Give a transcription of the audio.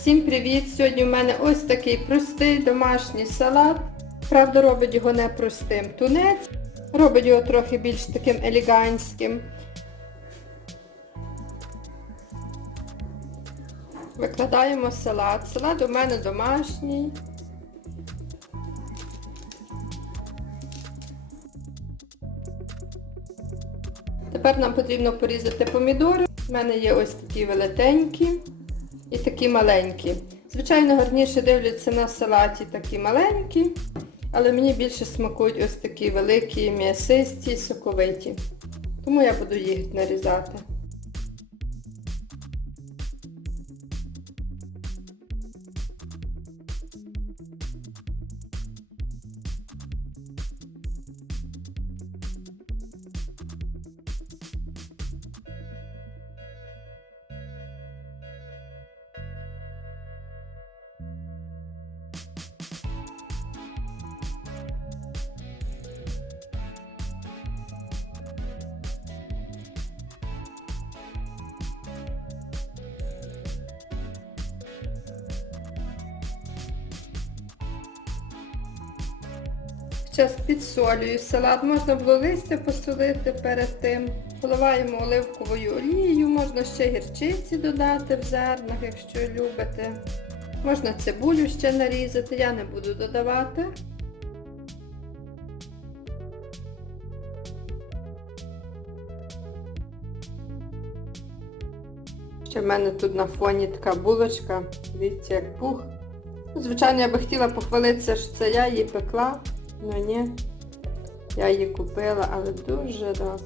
Всім привіт! Сьогодні в мене ось такий простий домашній салат. Правда, робить його не простим тунець. Робить його трохи більш таким елегантським. Викладаємо салат. Салат у мене домашній. Тепер нам потрібно порізати помідори. У мене є ось такі велетенькі і такі маленькі. Звичайно, гарніше дивляться на салаті такі маленькі, але мені більше смакують ось такі великі, м'ясисті, соковиті. Тому я буду їх нарізати. Зараз підсолюю салат. Можна було листя посолити перед тим. Поливаємо оливковою олією, можна ще гірчиці додати в зернах, якщо любите. Можна цибулю ще нарізати, я не буду додавати. Ще в мене тут на фоні така булочка. Дивіться, як пух. Звичайно, я би хотіла похвалитися, що це я її пекла. Ну ні. Я її купила, але дуже добре.